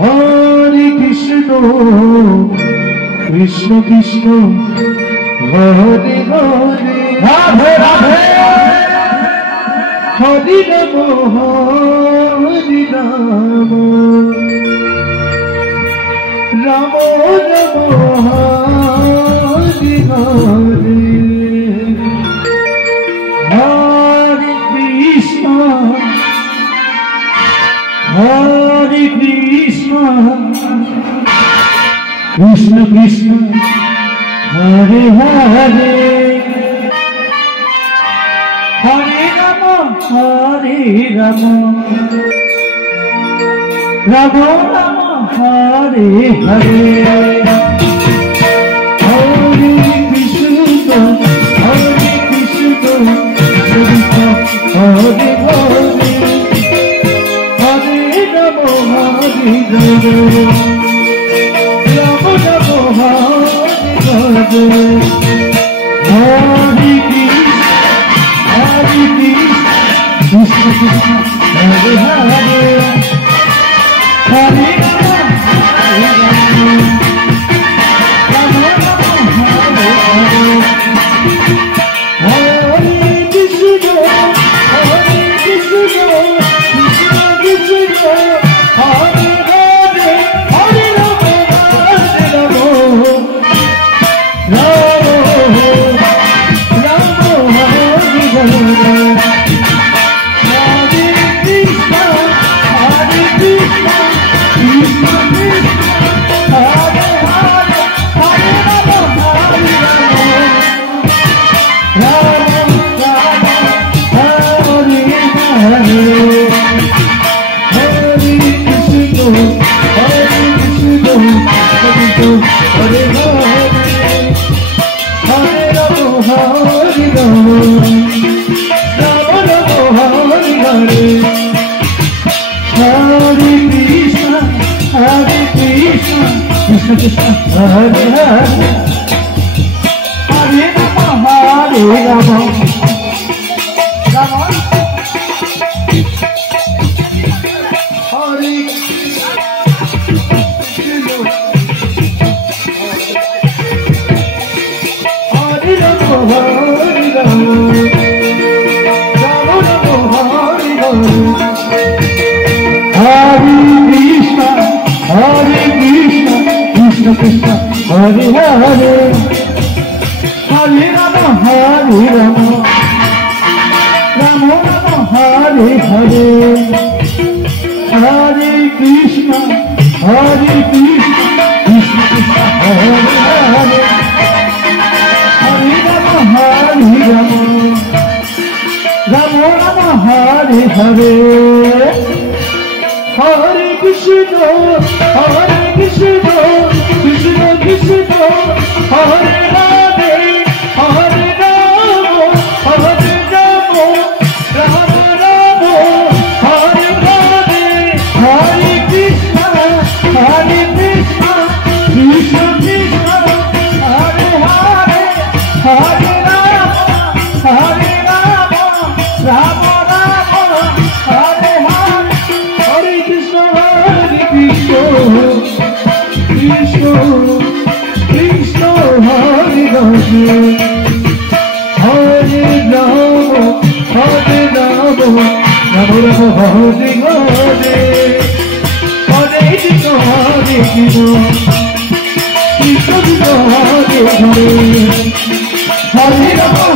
Hare Krishna Krishna Krishna Hare Hare Radhe Radhe Hari Ram Ram Ram Hari Hare Hare Krishna Krishna Krishna Hare Hare Hare Ram Ram Ram Hare Hare Hare Krishna Hare Hare Hare Ram Hare Ram Ram Hare Hare Krishna Krishna Hare Hare Hare Ram Ram Hare Hare Hare Krishna Hare Krishna Hare Hare Hare Ram Krishna Krishna Hare Hare Hare Rama Hare Rama Rama Hare Hare Rama Hare Rama Rama Rama Hare Hare Hare Krishna Hare Krishna Krishna Krishna Hare Hare Hare Rama Hare Rama Rama Rama Hare Hare Hare Krishna Krishna Krishna Hare Hare Hare Rama Hare Rama Rama Rama Hare Hare Hare Krishna Krishna Krishna Hare Hare Hare Rama Rama Rama Hare Hare Hare Krishna Krishna Krishna Hare Hare Hare Rama Rama Hare Hare Hare Krishna Krishna Krishna Hare Hare Hare Rama Rama Rama Hare Hare Hare Krishna Krishna Krishna Hare Hare Hare Rama